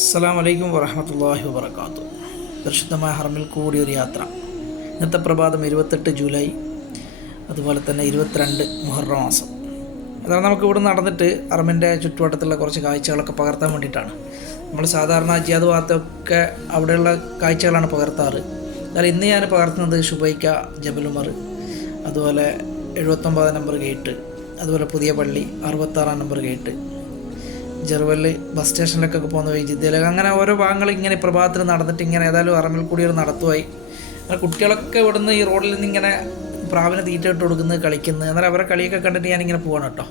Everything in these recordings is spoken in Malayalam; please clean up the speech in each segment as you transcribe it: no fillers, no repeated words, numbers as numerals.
അസ്സലാമു അലൈക്കും വറഹ്മത്തുള്ളാഹി വബറകാതുഹു. പരിശുദ്ധമായ ഹറമിൽ കൂടിയൊരു യാത്ര. ഇന്നത്തെ പ്രഭാതം 28 ജൂലൈ, അതുപോലെ തന്നെ 22 മുഹറം മാസം. അതാണ് നമുക്ക് ഇവിടെ നടന്നിട്ട് ഹറമിൻ്റെ ചുറ്റുവട്ടത്തുള്ള കുറച്ച് കാഴ്ചകളൊക്കെ പകർത്താൻ വേണ്ടിയിട്ടാണ്. നമ്മൾ സാധാരണ ജിയാദ് ഭാഗത്തൊക്കെ അവിടെയുള്ള കാഴ്ചകളാണ് പകർത്താറ്. എന്നാൽ ഇന്ന് ഞാൻ പകർത്തുന്നത് ഷുബൈക്ക, ജബൽ ഉമർ, അതുപോലെ 79 നമ്പർ ഗേറ്റ്, അതുപോലെ പുതിയ പള്ളി, 66 നമ്പർ ഗേറ്റ്, ജെറുവല് ബസ് സ്റ്റേഷനിലൊക്കെ പോകുന്ന വഴി, ജിദ്ദയിലൊക്കെ, അങ്ങനെ ഓരോ ഭാഗങ്ങൾ ഇങ്ങനെ പ്രഭാതത്തിൽ നടന്നിട്ട് ഇങ്ങനെ ഏതായാലും ഹറമിൽ കൂടി ഒരു നടത്തുമായി. അങ്ങനെ കുട്ടികളൊക്കെ ഇവിടുന്ന് ഈ റോഡിൽ നിന്ന് ഇങ്ങനെ പ്രാവിനെ തീറ്റ ഇട്ട് കൊടുക്കുന്നത്, കളിക്കുന്നത്. എന്നാൽ അവരെ കളിയൊക്കെ കണ്ടിട്ട് ഞാനിങ്ങനെ പോവാണ് കേട്ടോ.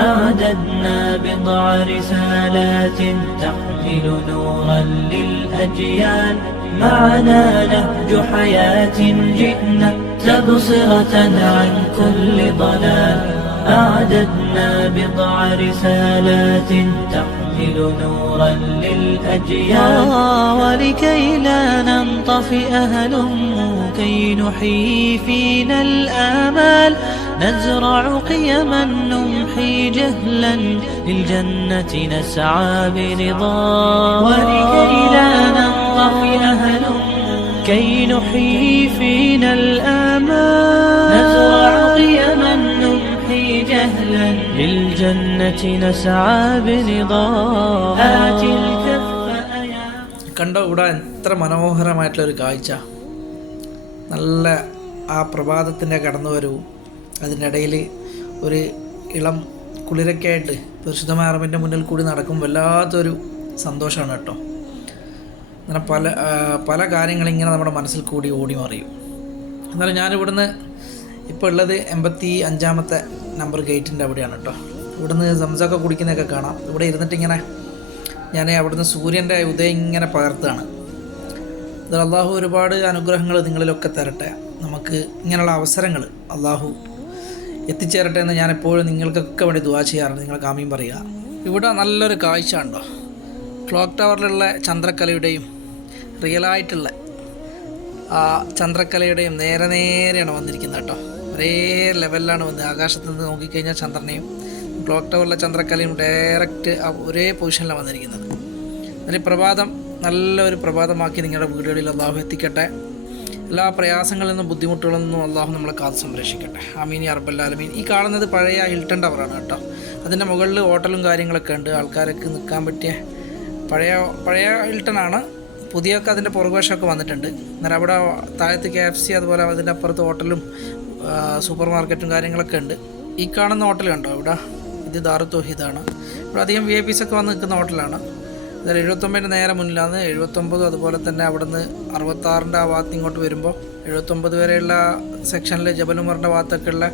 أعددنا بضع رسالات تحمل نورا للأجيال معنا نهج حياة جئنا تبصرة عن كل ضلال أعددنا بضع رسالات تحمل نورا للأجيال ولكي لا ننطفئ هلموا كي نحيي فينا الآمال نزرع قيما نمحي جهلا للجنة نسعى برضا ولكي لا ننطفئ هلموا كي نحيي فينا الآمال نزرع قيما نمحي جهلا للجنة نسعى برضا آت الكف കണ്ടോ ഇവിടെ എത്ര മനോഹരമായിട്ടുള്ളൊരു കാഴ്ച. നല്ല ആ പ്രഭാതത്തിൻ്റെ കടന്നുവരവും അതിനിടയിൽ ഒരു ഇളം കുളിരൊക്കെയായിട്ട് പരിശുദ്ധമായ ഹറമിൻ്റെ മുന്നിൽ കൂടി നടക്കും വല്ലാത്തൊരു സന്തോഷമാണ് കേട്ടോ. അങ്ങനെ പല കാര്യങ്ങളിങ്ങനെ നമ്മുടെ മനസ്സിൽ കൂടി ഓടി മറിയും. എന്നാലും ഞാനിവിടുന്ന് ഇപ്പോൾ ഉള്ളത് 85 നമ്പർ ഗേറ്റിൻ്റെ അവിടെയാണ് കേട്ടോ. ഇവിടുന്ന് സംസമൊക്കെ കുടിക്കുന്നതൊക്കെ കാണാം. ഇവിടെ ഇരുന്നിട്ടിങ്ങനെ ഞാൻ അവിടുന്ന് സൂര്യൻ്റെ ഉദയം ഇങ്ങനെ പകർത്തുകയാണ്. ഇത് അള്ളാഹു ഒരുപാട് അനുഗ്രഹങ്ങൾ നിങ്ങളിലൊക്കെ തരട്ടെ. നമുക്ക് ഇങ്ങനെയുള്ള അവസരങ്ങൾ അള്ളാഹു എത്തിച്ചേരട്ടെ എന്ന് ഞാൻ എപ്പോഴും നിങ്ങൾക്കൊക്കെ വേണ്ടി ദുആ ചെയ്യാറുണ്ട്. നിങ്ങൾ ആമീൻ പറയുക. ഇവിടെ നല്ലൊരു കാഴ്ച ഉണ്ടോ. ക്ലോക്ക് ടവറിലുള്ള ചന്ദ്രക്കലയുടെയും റിയലായിട്ടുള്ള ആ ചന്ദ്രക്കലയുടെയും നേരെയാണ് വന്നിരിക്കുന്നത് കേട്ടോ. ഒരേ ലെവലിലാണ് വന്നത്. ആകാശത്ത് നിന്ന് നോക്കിക്കഴിഞ്ഞാൽ ചന്ദ്രനെയും ക്ലോക്ക് ടവറിലെ ചന്ദ്രക്കലയും ഡയറക്റ്റ് ഒരേ പൊസിഷനിലാണ് വന്നിരിക്കുന്നത്. അതിൽ പ്രഭാതം നല്ലൊരു പ്രഭാതമാക്കി നിങ്ങളുടെ വീടുകളിൽ അള്ളാഹു എത്തിക്കട്ടെ. എല്ലാ പ്രയാസങ്ങളിൽ നിന്നും ബുദ്ധിമുട്ടുകളിൽ നിന്നും അള്ളാഹു നമ്മളെ കാത്ത് സംരക്ഷിക്കട്ടെ. ആമീൻ യാ റബ്ബൽ ആലമീൻ. ഈ കാണുന്നത് പഴയ ഹിൽട്ടൺ ടവറാണ് കേട്ടോ. അതിൻ്റെ മുകളിൽ ഹോട്ടലും കാര്യങ്ങളൊക്കെ ഉണ്ട്. ആൾക്കാർക്ക് നിൽക്കാൻ പറ്റിയ പഴയ ഹിൽട്ടണാണ്. പുതിയൊക്കെ അതിൻ്റെ പുറകുവശമൊക്കെ വന്നിട്ടുണ്ട്. എന്നാൽ അവിടെ താഴത്ത് KFC, അതുപോലെ അതിൻ്റെ അപ്പുറത്ത് ഹോട്ടലും സൂപ്പർ മാർക്കറ്റും കാര്യങ്ങളൊക്കെ ഉണ്ട്. ഈ കാണുന്ന ഹോട്ടൽ കണ്ടോ ഇവിടെ, ഇത് ദാറു തൗഹീദാണ്. ഇവിടെ അധികം VIPs ഒക്കെ വന്ന് നിൽക്കുന്ന ഹോട്ടലാണ്. അതായത് 79 നേരെ മുന്നിലാണ്. 79, അതുപോലെ തന്നെ അവിടെ നിന്ന് 66 ആ ഭാഗത്ത് ഇങ്ങോട്ട് വരുമ്പോൾ 79 വരെയുള്ള സെക്ഷനിൽ ജബൽ ഉമറിൻ്റെ ഭാഗത്തൊക്കെ ഉള്ള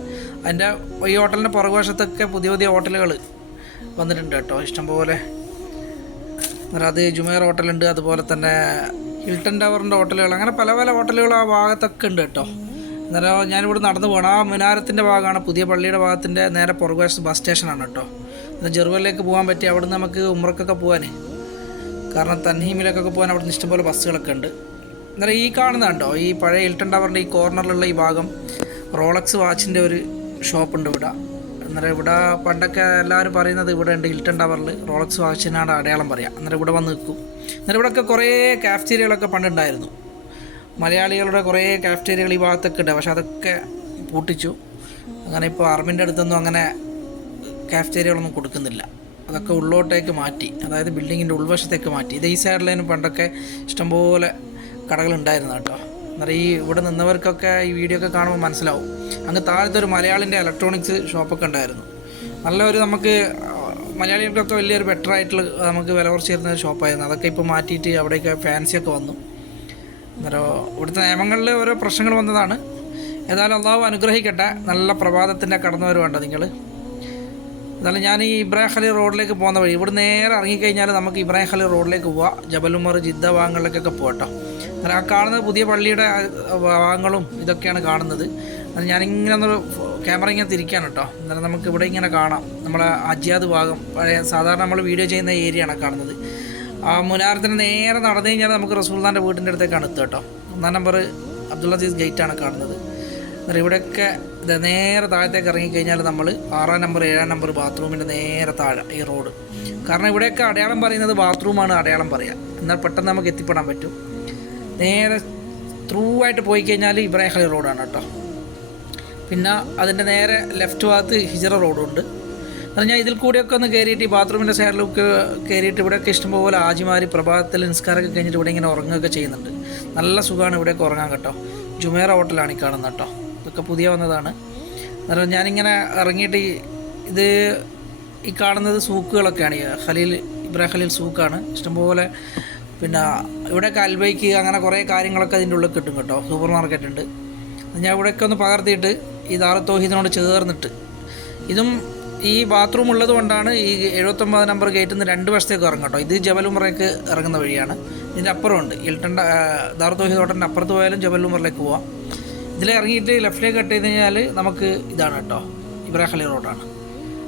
അതിൻ്റെ ഈ ഹോട്ടലിൻ്റെ പുറകുവശത്തൊക്കെ പുതിയ ഹോട്ടലുകൾ വന്നിട്ടുണ്ട് കേട്ടോ, ഇഷ്ടംപോലെ. അത് ജുമേർ ഹോട്ടലുണ്ട്, അതുപോലെ തന്നെ ഹിൽട്ടൺ ടവറിൻ്റെ ഹോട്ടലുകൾ, അങ്ങനെ പല ഹോട്ടലുകൾ ആ ഭാഗത്തൊക്കെ ഉണ്ട് കേട്ടോ. അന്നേരം ഞാനിവിടെ നടന്നു പോകണം. ആ മിനാരത്തിൻ്റെ ഭാഗമാണ് പുതിയ പള്ളിയുടെ ഭാഗത്തിൻ്റെ നേരെ പുറകുവശത്ത് ബസ് സ്റ്റേഷനാണ് കേട്ടോ. എന്നാൽ ജെറുവലിലേക്ക് പോകാൻ പറ്റി. അവിടെ നിന്ന് നമുക്ക് ഉംറക്കൊക്കെ പോകാൻ, കാരണം തൻഹീമിലേക്കൊക്കെ പോകാൻ അവിടെ നിന്ന് ഇഷ്ടംപോലെ ബസ്സുകളൊക്കെ ഉണ്ട്. അന്നേരം ഈ കാണുന്നുണ്ടോ, ഈ പഴയ ഹിൽട്ടൺ ടവറിൻ്റെ ഈ കോർണറിലുള്ള ഈ ഭാഗം റോളക്സ് വാച്ചിൻ്റെ ഒരു ഷോപ്പുണ്ട് ഇവിടെ. അന്നേരം ഇവിടെ പണ്ടൊക്കെ എല്ലാവരും പറയുന്നത് ഇവിടെ ഉണ്ട് ഹിൽട്ടൺ ടവറിൽ റോളക്സ് വാച്ചിനാണ് അടയാളം പറയാം. അന്നേരം ഇവിടെ വന്ന് നിൽക്കും. അന്നേരം ഇവിടെയൊക്കെ കുറേ കാഫ്റ്റീരിയകളൊക്കെ പണ്ടുണ്ടായിരുന്നു. മലയാളികളുടെ കുറേ കാഫ്റ്റീരിയകൾ ഈ ഭാഗത്തൊക്കെ ഉണ്ട്. പക്ഷെ അതൊക്കെ പൂട്ടിച്ചു. അങ്ങനെ ഇപ്പോൾ ഹറമിൻ്റെ അടുത്തൊന്നും അങ്ങനെ കാഫ്റ്റീരിയകളൊന്നും കൊടുക്കുന്നില്ല. അതൊക്കെ ഉള്ളോട്ടേക്ക് മാറ്റി, അതായത് ബിൽഡിങ്ങിൻ്റെ ഉൾവശത്തേക്ക് മാറ്റി. ഇത് ഈ സൈഡിലേനും പണ്ടൊക്കെ ഇഷ്ടംപോലെ കടകളുണ്ടായിരുന്നു കേട്ടോ. അന്നേരം ഈ ഇവിടെ നിന്നവർക്കൊക്കെ ഈ വീഡിയോ ഒക്കെ കാണുമ്പോൾ മനസ്സിലാവും. അങ്ങ് താഴത്തെ ഒരു മലയാളിൻ്റെ ഇലക്ട്രോണിക്സ് ഷോപ്പൊക്കെ ഉണ്ടായിരുന്നു. നല്ലൊരു നമുക്ക് മലയാളികൾക്കൊക്കെ വലിയൊരു ബെറ്റർ ആയിട്ടുള്ള നമുക്ക് വില കുറച്ച് തരുന്ന ഷോപ്പായിരുന്നു. അതൊക്കെ ഇപ്പോൾ മാറ്റിയിട്ട് അവിടെയൊക്കെ ഫാൻസിയൊക്കെ വന്നു. അന്നേരം ഇവിടുത്തെ നിയമങ്ങളിൽ ഓരോ പ്രശ്നങ്ങൾ വന്നതാണ്. ഏതായാലും അള്ളാഹു അനുഗ്രഹിക്കട്ടെ. നല്ല പ്രഭാതത്തിൻ്റെ കടന്നു വരുവാണ്ടോ നിങ്ങൾ. എന്നാലും ഞാൻ ഈ ഇബ്രാഹിം ഖലീൽ റോഡിലേക്ക് പോകുന്ന വഴി ഇവിടെ നേരെ ഇറങ്ങിക്കഴിഞ്ഞാൽ നമുക്ക് ഇബ്രാഹിം ഖലീൽ റോഡിലേക്ക് പോവാം. ജബൽ ഉമർ, ജിദ്ദ ഭാഗങ്ങളിലേക്കൊക്കെ പോകട്ടോ. അന്നേരം ആ കാണുന്നത് പുതിയ പള്ളിയുടെ ഭാഗങ്ങളും ഇതൊക്കെയാണ് കാണുന്നത്. അത് ഞാനിങ്ങനെ ഒന്നൊരു ക്യാമറ ഇങ്ങനെ തിരിക്കുകയാണ് കേട്ടോ. അന്നേരം നമുക്ക് ഇവിടെ ഇങ്ങനെ കാണാം നമ്മളെ അജിയാദ് ഭാഗം, പഴയ സാധാരണ നമ്മൾ വീഡിയോ ചെയ്യുന്ന ഏരിയയാണ് കാണുന്നത്. ആ മുനാരത്തിന് നേരെ നടന്നു കഴിഞ്ഞാൽ നമുക്ക് റസൂലുള്ളാഹിൻ്റെ വീടിൻ്റെ അടുത്തേക്കാണ് എത്തുക കേട്ടോ. 1 നമ്പർ അബ്ദുൽ അസീസ് ഗേറ്റാണ് കാണുന്നത്. അന്നേരം ഇവിടെയൊക്കെ ഇത് നേരെ താഴത്തേക്ക് ഇറങ്ങിക്കഴിഞ്ഞാൽ നമ്മൾ 6-ാം നമ്പർ 7-ാം നമ്പർ ബാത്റൂമിൻ്റെ നേരെ താഴെ ഈ റോഡ്. കാരണം ഇവിടെയൊക്കെ അടയാളം പറയുന്നത് ബാത്റൂമാണ് അടയാളം പറയുക, എന്നാൽ പെട്ടെന്ന് നമുക്ക് എത്തിപ്പെടാൻ പറ്റും. നേരെ ത്രൂ ആയിട്ട് പോയി കഴിഞ്ഞാൽ ഇബ്രാഹിം ഖലീൽ റോഡാണ് കേട്ടോ. പിന്നെ അതിൻ്റെ നേരെ ലെഫ്റ്റ് ഭാഗത്ത് ഹിജറ റോഡുണ്ട്. ഞാൻ ഇതിൽ കൂടിയൊക്കെ ഒന്ന് കയറിയിട്ട് ഈ ബാത്റൂമിൻ്റെ സൈഡിലൊക്കെ കയറിയിട്ട് ഇവിടെയൊക്കെ ഇഷ്ടംപോലെ ആജിമാർ പ്രഭാതത്തിൽ നിസ്കാരമൊക്കെ കഴിഞ്ഞിട്ട് ഇവിടെ ഇങ്ങനെ ഉറങ്ങുകയൊക്കെ ചെയ്യുന്നുണ്ട്. നല്ല സുഖമാണ് ഇവിടെയൊക്കെ ഉറങ്ങാൻ കേട്ടോ. ജുമേറ ഹോട്ടലാണ് ഈ കാണുന്നത് കേട്ടോ. ഇതൊക്കെ പുതിയ വന്നതാണ്. അന്നേരം ഞാനിങ്ങനെ ഇറങ്ങിയിട്ട് ഇത് ഈ കാണുന്നത് സൂക്കുകളൊക്കെയാണ്. ഇബ്രാഹിം ഖലീൽ സൂക്കാണ്. ഇഷ്ടംപോലെ പിന്നെ ഇവിടെയൊക്കെ അൽബൈക്ക് അങ്ങനെ കുറേ കാര്യങ്ങളൊക്കെ അതിൻ്റെ ഉള്ളിൽ കിട്ടും കേട്ടോ. സൂപ്പർ മാർക്കറ്റ് ഉണ്ട്. ഞാൻ ഇവിടെയൊക്കെ ഒന്ന് പകർത്തിയിട്ട് ഈ ദാറുൽ തൗഹീദിനോട് ചേർന്നിട്ട്, ഇതും ഈ ബാത്റൂം ഉള്ളത് കൊണ്ടാണ് ഈ 79 നമ്പർ ഗേറ്റിൽ നിന്ന് 2 വശത്തേക്ക് ഇറങ്ങും കേട്ടോ. ഇത് ജബൽ ഉമറയ്ക്ക് ഇറങ്ങുന്ന വഴിയാണ്. ഇതിൻ്റെ അപ്പുറമുണ്ട് ഹിൽട്ടൺ ദാറുൽ തൗഹീദ് ഹോട്ടലിൻ്റെ അപ്പുറത്ത് പോയാലും ജബൽ ഉമറിലേക്ക് പോവാം. ഇതിൽ ഇറങ്ങിയിട്ട് ലെഫ്റ്റിലേക്ക് കട്ട് ചെയ്ത് കഴിഞ്ഞാൽ നമുക്ക് ഇതാണ് കേട്ടോ, ഇബ്രാഹിം ഖലീൽ റോഡാണ്.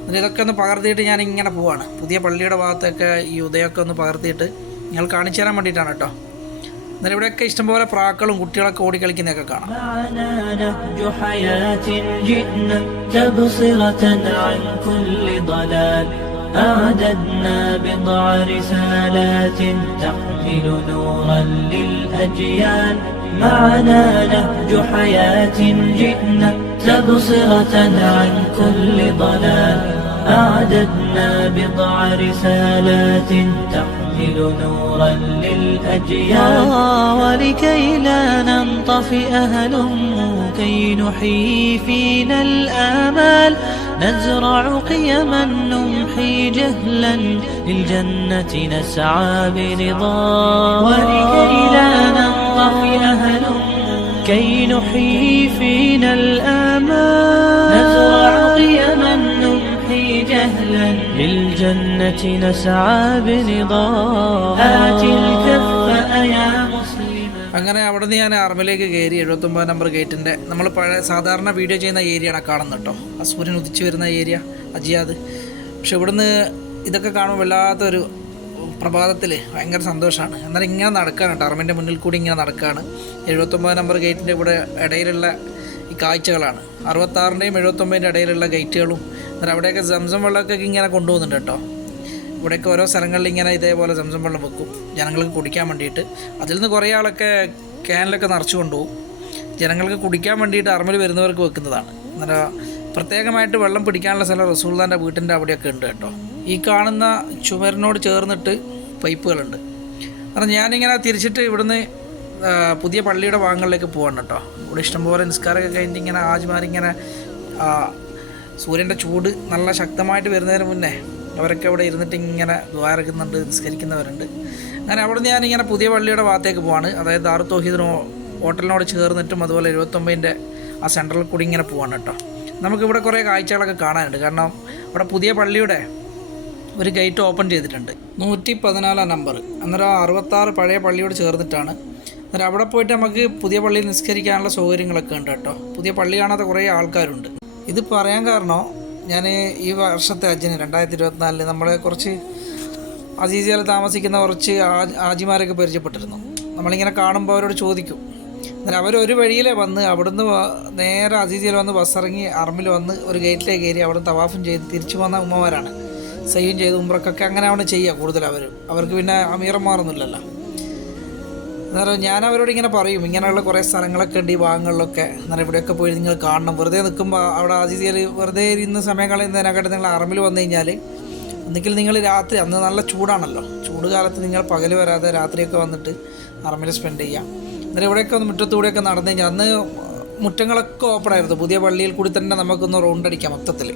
എന്നിട്ട് ഇതൊക്കെ ഒന്ന് പകർത്തിയിട്ട് ഞാനിങ്ങനെ പോവാണ്. പുതിയ പള്ളിയുടെ ഭാഗത്തൊക്കെ ഈ ഉദയമൊക്കെ ഒന്ന് പകർത്തിയിട്ട് ഞങ്ങൾ കാണിച്ചു തരാൻ വേണ്ടിയിട്ടാണ് കേട്ടോ. എന്നാൽ ഇവിടെയൊക്കെ ഇഷ്ടംപോലെ പ്രാക്കളും കുട്ടികളൊക്കെ ഓടിക്കളിക്കുന്നതൊക്കെ കാണാം. أعددنا بضع رسالات تحمل نورا للأجيال معنا نهج حياة جئنا تبصرة عن كل ضلال أعددنا بضع رسالات تحمل نورا للأجيال ولكي لا ننطفئ هلموا كي نحيي فينا الآمال نزرع قيما نمحي جهلا للجنة نسعى برضا ولكي لا ننطفئ هلموا كي نحيي فينا الآمال نزرع قيما نمحي جهلا للجنة نسعى برضا آت الكف يا مسلم. അങ്ങനെ അവിടെ നിന്ന് ഞാൻ ആർമിലേക്ക് കയറി 79 നമ്പർ ഗേറ്റിൻ്റെ നമ്മൾ പഴയ സാധാരണ വീഡിയോ ചെയ്യുന്ന ഏരിയയാണ് കാണുന്നത് കേട്ടോ. ആ സൂര്യൻ ഉദിച്ചു വരുന്ന ഏരിയ അജിയാദ്. പക്ഷെ ഇവിടുന്ന് ഇതൊക്കെ കാണുമ്പോൾ വല്ലാത്തൊരു പ്രഭാതത്തിൽ ഭയങ്കര സന്തോഷമാണ്. എന്നാലും ഇങ്ങനെ നടക്കുകയാണ് കേട്ടോ, ആർമിൻ്റെ മുന്നിൽ കൂടി ഇങ്ങനെ നടക്കുകയാണ്. 79 നമ്പർ ഗേറ്റിൻ്റെ ഇവിടെ ഇടയിലുള്ള ഈ കാഴ്ചകളാണ്. 66-ൻ്റെയും 79-ൻ്റെ ഇടയിലുള്ള ഗേറ്റുകളും. എന്നാൽ അവിടെയൊക്കെ സംസം വെള്ളമൊക്കെ ഇങ്ങനെ കൊണ്ടുപോകുന്നുണ്ട് കേട്ടോ. ഇവിടെയൊക്കെ ഓരോ സ്ഥലങ്ങളിൽ ഇങ്ങനെ ഇതേപോലെ സംസം വെള്ളം വെക്കും ജനങ്ങൾക്ക് കുടിക്കാൻ വേണ്ടിയിട്ട്. അതിൽ നിന്ന് കുറേ ആളൊക്കെ ക്യാനിലൊക്കെ നിറച്ച് കൊണ്ടുപോകും. ജനങ്ങൾക്ക് കുടിക്കാൻ വേണ്ടിയിട്ട് അർമൽ വരുന്നവർക്ക് വെക്കുന്നതാണ്. അന്നേരം പ്രത്യേകമായിട്ട് വെള്ളം പിടിക്കാനുള്ള സ്ഥലം റസൂലുള്ളാഹിൻ്റെ വീട്ടിൻ്റെ അവിടെയൊക്കെ ഉണ്ട് കേട്ടോ. ഈ കാണുന്ന ചുമരിനോട് ചേർന്നിട്ട് പൈപ്പുകളുണ്ട്. കാരണം ഞാനിങ്ങനെ തിരിച്ചിട്ട് ഇവിടുന്ന് പുതിയ പള്ളിയുടെ ഭാഗങ്ങളിലേക്ക് പോകണം കേട്ടോ. ഇവിടെ ഇഷ്ടംപോലെ നിസ്കാരമൊക്കെ കഴിഞ്ഞിട്ട് ഇങ്ങനെ ആജ്മാരിങ്ങനെ സൂര്യൻ്റെ ചൂട് നല്ല ശക്തമായിട്ട് വരുന്നതിന് മുന്നേ അവരൊക്കെ അവിടെ ഇരുന്നിട്ട് ഇങ്ങനെ ദ്വാരക്കുന്നുണ്ട്, നിസ്കരിക്കുന്നവരുണ്ട്. അങ്ങനെ അവിടെ നിന്ന് ഞാനിങ്ങനെ പുതിയ പള്ളിയുടെ ഭാഗത്തേക്ക് പോവാണ്. അതായത് ദാറുൽ തൗഹീദ് ഹോട്ടലിനോട് ചേർന്നിട്ടും അതുപോലെ 79-ൻ്റെ ആ സെൻട്രലിൽ കൂടി ഇങ്ങനെ പോവാണ് കേട്ടോ. നമുക്കിവിടെ കുറേ കാഴ്ചകളൊക്കെ കാണാനുണ്ട്. കാരണം ഇവിടെ പുതിയ പള്ളിയുടെ ഒരു ഗേറ്റ് ഓപ്പൺ ചെയ്തിട്ടുണ്ട്, 114 നമ്പർ. അന്നേരം 66 പഴയ പള്ളിയോട് ചേർന്നിട്ടാണ്. അന്നേരം അവിടെ പോയിട്ട് നമുക്ക് പുതിയ പള്ളിയിൽ നിസ്കരിക്കാനുള്ള സൗകര്യങ്ങളൊക്കെ ഉണ്ട് കേട്ടോ. പുതിയ പള്ളി കാണാത്ത കുറേ ആൾക്കാരുണ്ട്. ഇത് പറയാൻ കാരണം ഞാൻ ഈ വർഷത്തെ ഹജ്ജിന് 2024 നമ്മളെ കുറച്ച് അസീസിയയിൽ താമസിക്കുന്ന കുറച്ച് ആജിമാരൊക്കെ പരിചയപ്പെട്ടിരുന്നു. നമ്മളിങ്ങനെ കാണുമ്പോൾ അവരോട് ചോദിക്കും. അന്നേരം അവരൊരു വഴിയിലേ വന്ന് അവിടുന്ന് നേരെ അസീസിയയിൽ വന്ന് ബസ്സിറങ്ങി അർമിൽ വന്ന് ഒരു ഗേറ്റിലേക്ക് കയറി അവിടെ തവാഫും ചെയ്ത് തിരിച്ചു വന്ന ഉമ്മമാരാണ്. സയ്യും ചെയ്ത് ഉംറക്കൊക്കെ അങ്ങനെയാണ് ചെയ്യുക കൂടുതൽ. അവർക്ക് പിന്നെ അമീറന്മാരൊന്നുമില്ലല്ലോ. അന്നേരം ഞാൻ അവരോട് ഇങ്ങനെ പറയും, ഇങ്ങനെയുള്ള കുറേ സ്ഥലങ്ങളൊക്കെ ഉണ്ട് ഈ ഭാഗങ്ങളിലൊക്കെ. അന്നേരം ഇവിടെയൊക്കെ പോയി നിങ്ങൾ കാണണം. വെറുതെ നിൽക്കുമ്പോൾ അവിടെ അസീസിയയിൽ വെറുതെ ഇരുന്ന് സമയം കളയുന്നതിനെക്കാട്ട് നിങ്ങൾ അർമിൽ വന്നു കഴിഞ്ഞാൽ ഒന്നുകിൽ നിങ്ങൾ രാത്രി, അന്ന് നല്ല ചൂടാണല്ലോ, ചൂട് കാലത്ത് നിങ്ങൾ പകൽ വരാതെ രാത്രിയൊക്കെ വന്നിട്ട് അർമിൽ സ്പെൻഡ് ചെയ്യാം. അന്നേരം ഇവിടെയൊക്കെ ഒന്ന് മുറ്റത്തൂടെയൊക്കെ നടന്നു കഴിഞ്ഞാൽ അന്ന് മുറ്റങ്ങളൊക്കെ ഓപ്പൺ ആയിരുന്നു. പുതിയ പള്ളിയിൽ കൂടി തന്നെ നമുക്കൊന്ന് റൗണ്ട് അടിക്കാം മൊത്തത്തിൽ.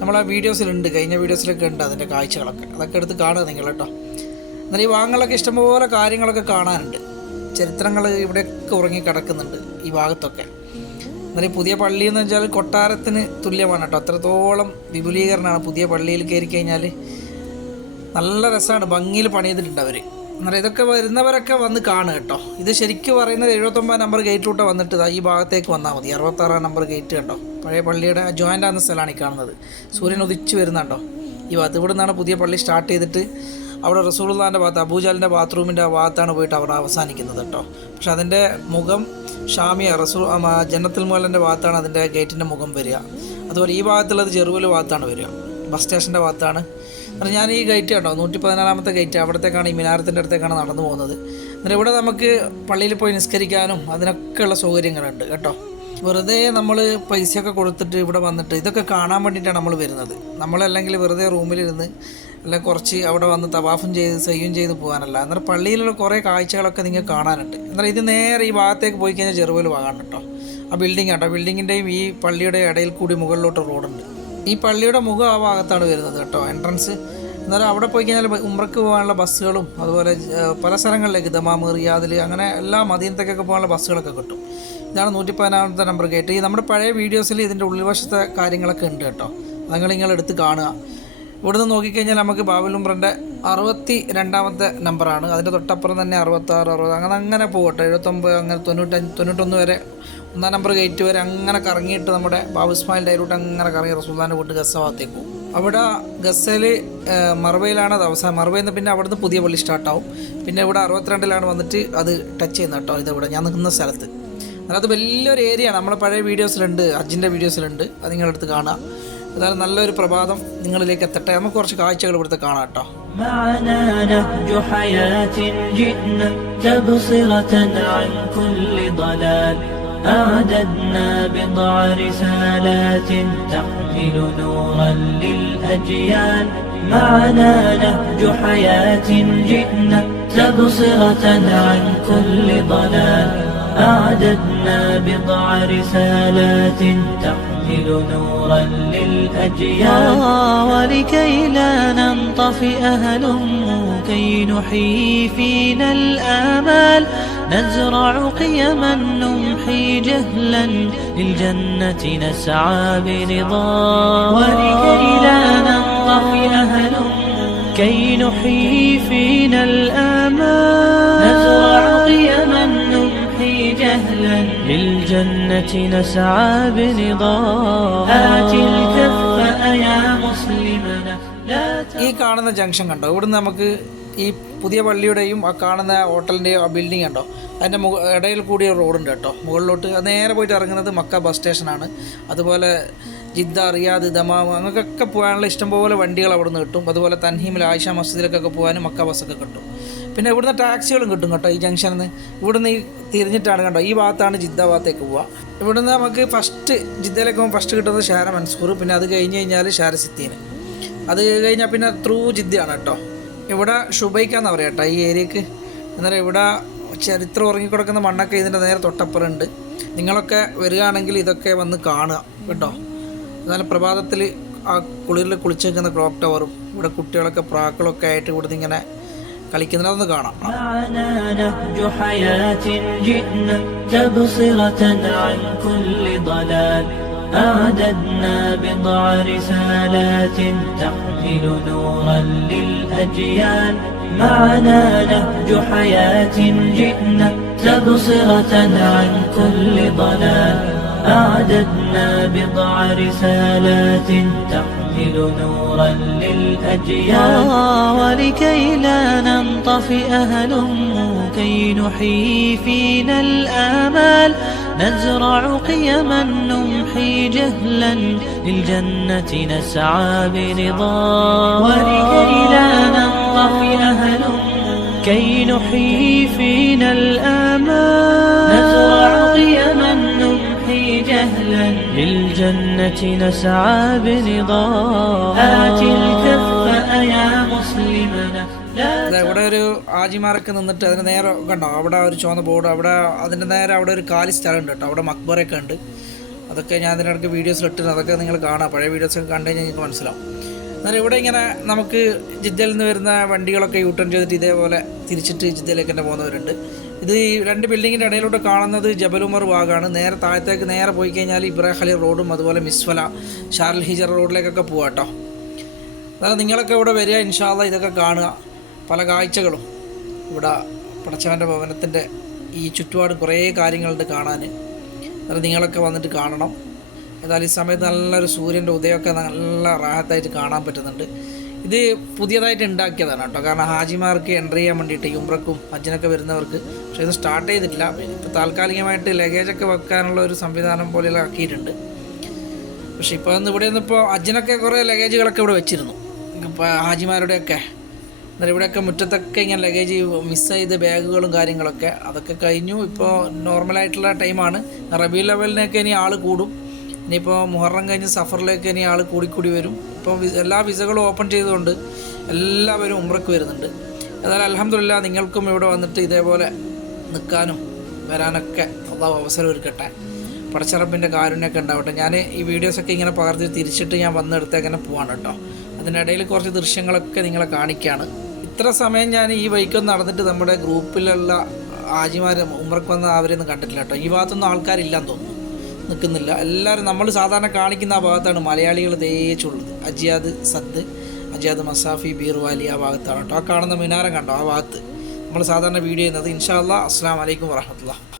നമ്മളെ വീഡിയോസിലുണ്ട്, കഴിഞ്ഞ വീഡിയോസിലൊക്കെ ഉണ്ട് അതിൻ്റെ കാഴ്ചകളൊക്കെ. അതൊക്കെ എടുത്ത് കാണുക നിങ്ങൾ കേട്ടോ. എന്നാൽ ഈ ഭാഗങ്ങളിലൊക്കെ ഇഷ്ടംപോലെ കാര്യങ്ങളൊക്കെ കാണാനുണ്ട്. ചരിത്രങ്ങൾ ഇവിടെയൊക്കെ ഉറങ്ങിക്കിടക്കുന്നുണ്ട് ഈ ഭാഗത്തൊക്കെ. എന്നാൽ ഈ പുതിയ പള്ളി എന്ന് വെച്ചാൽ കൊട്ടാരത്തിന് തുല്യമാണ് കേട്ടോ. അത്രത്തോളം വിപുലീകരണമാണ് പുതിയ പള്ളിയിൽ കയറി കഴിഞ്ഞാൽ. നല്ല രസമാണ്, ഭംഗിയിൽ പണിതിട്ടുണ്ട് അവർ. എന്നാൽ ഇതൊക്കെ വരുന്നവരൊക്കെ വന്ന് കാണുക കേട്ടോ. ഇത് ശരിക്കും പറയുന്നത് 79 നമ്പർ ഗേറ്റിലൂടെ വന്നിട്ട് ഈ ഭാഗത്തേക്ക് വന്നാൽ മതി. 66 നമ്പർ ഗേറ്റ് കണ്ടോ, പഴയ പള്ളിയുടെ ജോയിൻ്റ് ആകുന്ന സ്ഥലമാണ് ഈ കാണുന്നത്. സൂര്യൻ ഉദിച്ച് വരുന്നുണ്ടോ ഈ ഭാഗത്ത്. ഇവിടെ നിന്നാണ് പുതിയ പള്ളി സ്റ്റാർട്ട് ചെയ്തിട്ട് അവിടെ റസൂലുള്ളാഹിൻ്റെ ഭാഗത്ത് അബൂജാലിൻ്റെ ബാത്റൂമിൻ്റെ ഭാഗത്താണ് പോയിട്ട് അവിടെ അവസാനിക്കുന്നത് കേട്ടോ. പക്ഷെ അതിൻ്റെ മുഖം ഷാമിയ ജന്നത്തുൽ മുഅല്ലൻ്റെ ഭാഗത്താണ് അതിൻ്റെ ഗേറ്റിൻ്റെ മുഖം വരിക. അതുപോലെ ഈ ഭാഗത്തുള്ളത് ജെറുവൽ ഭാഗത്താണ് വരിക, ബസ് സ്റ്റേഷൻ്റെ ഭാഗത്താണ്. എന്നിട്ട് ഞാൻ ഈ ഗേറ്റ് കണ്ടോ 114ാമത്തെ ഗേറ്റ്, അവിടത്തേക്കാണ് ഈ മിനാരത്തിൻ്റെ അടുത്തേക്കാണ് നടന്നു പോകുന്നത്. എന്നിട്ട് ഇവിടെ നമുക്ക് പള്ളിയിൽ പോയി നിസ്കരിക്കാനും അതിനൊക്കെയുള്ള സൗകര്യങ്ങളുണ്ട് കേട്ടോ. വെറുതെ നമ്മൾ പൈസയൊക്കെ കൊടുത്തിട്ട് ഇവിടെ വന്നിട്ട് ഇതൊക്കെ കാണാൻ വേണ്ടിയിട്ടാണ് നമ്മൾ വരുന്നത്. നമ്മളല്ലെങ്കിൽ വെറുതെ റൂമിലിരുന്ന് അല്ലെങ്കിൽ കുറച്ച് അവിടെ വന്ന് തവാഫും ചെയ്ത് സയ്യും ചെയ്ത് പോകാനല്ല. എന്നാൽ പള്ളിയിലുള്ള കുറേ കാഴ്ചകളൊക്കെ നിങ്ങൾക്ക് കാണാനുണ്ട്. എന്നാൽ ഇത് നേരെ ഈ ഭാഗത്തേക്ക് പോയി കഴിഞ്ഞാൽ ജെറുവൽ ഭാഗമാണ് കേട്ടോ. ആ ബിൽഡിംഗ് കേട്ടോ, ബിൽഡിങ്ങിൻ്റെയും ഈ പള്ളിയുടെ ഇടയിൽ കൂടി മുകളിലോട്ട് റോഡുണ്ട്. ഈ പള്ളിയുടെ മുഖം ആ ഭാഗത്താണ് വരുന്നത് കേട്ടോ, എൻട്രൻസ്. എന്നാലും അവിടെ പോയി കഴിഞ്ഞാൽ ഉംറയ്ക്ക് പോകാനുള്ള ബസ്സുകളും അതുപോലെ പല സ്ഥലങ്ങളിലേക്ക് ദമാം, റിയാദിൽ അങ്ങനെ എല്ലാ മദീനത്തേക്കൊക്കെ പോകാനുള്ള ബസ്സുകളൊക്കെ കിട്ടും. ഇതാണ് 114ാമത്തെ നമ്പർ ഗേറ്റ്. ഈ നമ്മുടെ പഴയ വീഡിയോസിൽ ഇതിൻ്റെ ഉൾവശത്തെ കാര്യങ്ങളൊക്കെ ഉണ്ട് കേട്ടോ, നിങ്ങൾ എടുത്ത് കാണുക. ഇവിടുന്ന് നോക്കിക്കഴിഞ്ഞാൽ നമുക്ക് ബാബുൽ ഉംറൻ്റെ 62ാമത്തെ നമ്പറാണ്. അതിൻ്റെ തൊട്ടപ്പുറം തന്നെ 66, 60 അങ്ങനെ പോകട്ടെ, 79 അങ്ങനെ 95, 91 വരെ 1-ാം നമ്പർ ഗേറ്റ് വരെ അങ്ങനെ കറങ്ങിയിട്ട് നമ്മുടെ ബാബു ഇസ്മായിൽ ഡയറൂട്ട് അങ്ങനെ കറങ്ങി റസൂലുള്ളാഹിൻ്റെ വീട്ട് ഗസ ഭാഗത്തേക്ക് പോകും. അവിടെ ഗസയിൽ മർവയിലാണ് അത് അവസാനം. മർവയിൽ നിന്ന് പിന്നെ അവിടുന്ന് പുതിയ പള്ളി സ്റ്റാർട്ടാവും. പിന്നെ ഇവിടെ 62ലാണ് വന്നിട്ട് അത് ടച്ച് ചെയ്യുന്നത് കേട്ടോ. ഇതിവിടെ ഞാൻ നിൽക്കുന്ന സ്ഥലത്ത് അത് വലിയൊരു ഏരിയ ആണ്. നമ്മളെ പഴയ വീഡിയോസിലുണ്ട്, ഹജ്ജിൻ്റെ വീഡിയോസിലുണ്ട്, അത് നിങ്ങളെടുത്ത് കാണുക. അതായത് നല്ലൊരു പ്രഭാതം നിങ്ങളിലേക്ക് എത്തട്ടെ. നമുക്ക് കുറച്ച് കാഴ്ചകൾ ഇവിടുത്തെ കാണാം കേട്ടോ. معنا نهج حياة جئنا تبصرة عن كل ضلال أعددنا بضع رسالات تحمل نورا للأجيال معنا نهج حياة جئنا تبصرة عن كل ضلال أعددنا بضع رسالات تحمل نورا للأجيال ولكي لا ننطفئ هلموا كي نحيي فينا الآمال نزرع قيما نمحي جهلا للجنة نسعى برضا ولكي لا ننطفئ هلموا كي نحيي فينا الآمال نزرع قيما نمحي جهلا للجنة نسعى برضا آت الكف يا مسلمنا ഈ കാണുന്ന ജംഗ്ഷൻ കണ്ടോ, ഇവിടുന്ന് നമുക്ക് ഈ പുതിയ പള്ളിയുടെയും ആ കാണുന്ന ഹോട്ടലിൻ്റെയും ആ ബിൽഡിംഗ് കണ്ടോ, അതിൻ്റെ ഇടയിൽ കൂടിയ റോഡുണ്ട് കേട്ടോ മുകളിലോട്ട്. അത് നേരെ പോയിട്ട് ഇറങ്ങുന്നത് മക്ക ബസ് സ്റ്റേഷനാണ്. അതുപോലെ ജിദ്ദ, റിയാദ്, ദമാം അങ്ങനെയൊക്കെ പോകാനുള്ള ഇഷ്ടംപോലെ വണ്ടികൾ അവിടെ നിന്ന് കിട്ടും. അതുപോലെ തൻഹീമിൽ ആയിഷ മസ്ജിദിലേക്കൊക്കെ പോകാനും മക്ക ബസ്സൊക്കെ കിട്ടും. പിന്നെ ഇവിടുന്ന് ടാക്സികളും കിട്ടും കേട്ടോ ഈ ജംഗ്ഷനിൽ നിന്ന്. ഇവിടുന്ന് ഈ തിരിഞ്ഞിട്ടാണ് കണ്ടോ, ഈ ഭാഗത്താണ് ജിദ്ദ ഭാഗത്തേക്ക് പോവുക. ഇവിടുന്ന് നമുക്ക് ഫസ്റ്റ് ജിദ്ദയിലേക്ക് പോകുമ്പോൾ ഫസ്റ്റ് കിട്ടുന്നത് ഷാര മൻസൂർ, പിന്നെ അത് കഴിഞ്ഞ് കഴിഞ്ഞാൽ ഷാര സിത്തീൻ, അത് കഴിഞ്ഞാൽ പിന്നെ ത്രൂ ജിദ്ദയാണ് കേട്ടോ. ഇവിടെ ഷുബൈക്കാന്ന് പറയാം കേട്ടോ ഈ ഏരിയക്ക്. എന്നാലും ഇവിടെ ചരിത്രം ഉറങ്ങിക്കിടക്കുന്ന മണ്ണൊക്കെ ഇതിൻ്റെ നേരെ തൊട്ടപ്പുറമുണ്ട്. നിങ്ങളൊക്കെ വരികയാണെങ്കിൽ ഇതൊക്കെ വന്ന് കാണുക കേട്ടോ. എന്നാലും പ്രഭാതത്തിൽ ആ കുളിരിൽ കുളിച്ച് നിൽക്കുന്ന ക്ലോക്ക് ടവറും ഇവിടെ കുട്ടികളൊക്കെ പ്രാക്കളൊക്കെ ആയിട്ട് ഇവിടുന്ന് ഇങ്ങനെ കളിക്കുന്നതൊന്ന് കാണാം. أعددنا بضع رسالات تحمل نورا للأجيال معنا نهج حياة جئنا تبصرة عن كل ضلال أعددنا بضع رسالات تحمل نورا للأجيال ولكي لا ننطفئ هلموا كي نحيي فينا الآمال نزرع قيما نمحي جهلا للجنة نسعى برضا ولكي لا ننطفئ هلموا كي نحيي فينا الآمال نزرع قيما نمحي جهلا للجنة نسعى برضا آت الكف يا مسلمنا. ഇവിടെ ഒരു ആജിമാരൊക്കെ നിന്നിട്ട് അതിന് നേരെ കണ്ടോ, അവിടെ ഒരു ചുവന്ന ബോർഡ്, അവിടെ അതിൻ്റെ നേരെ അവിടെ ഒരു കാലി സ്ഥലമുണ്ട് കേട്ടോ. അവിടെ മക്ബറയൊക്കെ ഉണ്ട്. അതൊക്കെ ഞാൻ അതിനിടയ്ക്ക് വീഡിയോസിൽ ഇട്ടിരുന്നു, അതൊക്കെ നിങ്ങൾ കാണാം. പഴയ വീഡിയോസൊക്കെ കണ്ടു കഴിഞ്ഞാൽ നിങ്ങൾക്ക് മനസ്സിലാവും. എന്നാൽ ഇവിടെ ഇങ്ങനെ നമുക്ക് ജിദ്ദയിൽ നിന്ന് വരുന്ന വണ്ടികളൊക്കെ യൂട്ടേൺ ചെയ്തിട്ട് ഇതേപോലെ തിരിച്ചിട്ട് ജിദ്ദയിലേക്ക് തന്നെ പോകുന്നവരുണ്ട്. ഇത് ഈ രണ്ട് ബിൽഡിങ്ങിൻ്റെ ഇടയിലോട്ട് കാണുന്നത് ജബൽ ഉമർ ഭാഗമാണ്. നേരെ താഴത്തേക്ക് നേരെ പോയി കഴിഞ്ഞാൽ ഇബ്രാഹിം ഖലീൽ റോഡും അതുപോലെ മിസ്വല, ഷാർൽ ഹിജർ റോഡിലേക്കൊക്കെ പോകാം കേട്ടോ. അതായത് നിങ്ങളൊക്കെ ഇവിടെ വരിക, ഇൻഷാ അല്ലാഹ് ഇതൊക്കെ കാണുക. പല കാഴ്ചകളും ഇവിടെ പടച്ചവൻ്റെ ഭവനത്തിൻ്റെ ഈ ചുറ്റുപാടും കുറേ കാര്യങ്ങളുണ്ട് കാണാൻ. അത് നിങ്ങളൊക്കെ വന്നിട്ട് കാണണം. ഏതായാലും ഈ സമയത്ത് നല്ലൊരു സൂര്യൻ്റെ ഉദയമൊക്കെ നല്ല റാഹത്തായിട്ട് കാണാൻ പറ്റുന്നുണ്ട്. ഇത് പുതിയതായിട്ട് ഉണ്ടാക്കിയതാണ് കേട്ടോ. കാരണം ഹാജിമാർക്ക് എൻ്റർ ചെയ്യാൻ വേണ്ടിയിട്ട് ഉംറക്കും ഹജ്ജിനൊക്കെ വരുന്നവർക്ക്. പക്ഷേ ഇത് സ്റ്റാർട്ട് ചെയ്തിട്ടില്ല. ഇപ്പോൾ താൽക്കാലികമായിട്ട് ലഗേജൊക്കെ വെക്കാനുള്ള ഒരു സംവിധാനം പോലെ ആക്കിയിട്ടുണ്ട്. പക്ഷേ ഇപ്പോൾ ഇവിടെ നിന്നിപ്പോൾ ഹജ്ജിനൊക്കെ കുറേ ലഗേജുകളൊക്കെ ഇവിടെ വെച്ചിരുന്നു. ഇപ്പോൾ ഹാജിമാരുടെയൊക്കെ എന്നാൽ ഇവിടെയൊക്കെ മുറ്റത്തൊക്കെ ഇങ്ങനെ ലഗേജ് മിസ് ചെയ്ത ബാഗുകളും കാര്യങ്ങളൊക്കെ അതൊക്കെ കഴിഞ്ഞു. ഇപ്പോൾ നോർമലായിട്ടുള്ള ടൈമാണ്. റബീഉൽ അവ്വലിനൊക്കെ ഇനി ആൾ കൂടും. ഇനിയിപ്പോൾ മുഹറം കഴിഞ്ഞ് സഫറിലേക്ക് ഇനി ആൾ കൂടിക്കൂടി വരും. ഇപ്പോൾ എല്ലാ വിസകളും ഓപ്പൺ ചെയ്തുകൊണ്ട് എല്ലാവരും ഉംറയ്ക്ക് വരുന്നുണ്ട്. ഏതായാലും അൽഹംദുലില്ലാഹ് നിങ്ങൾക്കും ഇവിടെ വന്നിട്ട് ഇതേപോലെ നിൽക്കാനും വരാനൊക്കെ അല്ലാഹു അവസരം ഒരുക്കട്ടെ. പടച്ചറപ്പിൻ്റെ കാരുണ്യമൊക്കെ ഉണ്ടാവട്ടെ. ഞാൻ ഈ വീഡിയോസൊക്കെ ഇങ്ങനെ പകർത്തി തിരിച്ചിട്ട് ഞാൻ വന്നെടുത്തേക്ക് തന്നെ പോവാണ് കേട്ടോ. അതിനിടയിൽ കുറച്ച് ദൃശ്യങ്ങളൊക്കെ നിങ്ങളെ കാണിക്കുകയാണ്. ഇത്ര സമയം ഞാൻ ഈ വഴിക്കൊന്നും നടന്നിട്ട് നമ്മുടെ ഗ്രൂപ്പിലുള്ള ഹാജിമാർ ഉംറയ്ക്ക് വന്ന അവരെയൊന്നും കണ്ടിട്ടില്ല കേട്ടോ. ഈ ഭാഗത്തൊന്നും ആൾക്കാരില്ലാന്ന് തോന്നുന്നു, നിൽക്കുന്നില്ല. എല്ലാവരും നമ്മൾ സാധാരണ കാണിക്കുന്ന ആ ഭാഗത്താണ് മലയാളികൾ തേച്ചുള്ളത്. അജിയാദ് സദ്, അജിയാദ് മസാഫി, ബീർവാലി ആ ഭാഗത്താണ് കേട്ടോ. ആ കാണുന്ന മിനാരം കണ്ടോ, ആ ഭാഗത്ത് നമ്മൾ സാധാരണ വീഡിയോ ചെയ്യുന്നത്. ഇൻഷാ അല്ലാഹ്. അസ്സലാമു അലൈക്കും വറഹ്മത്തുള്ളാഹി.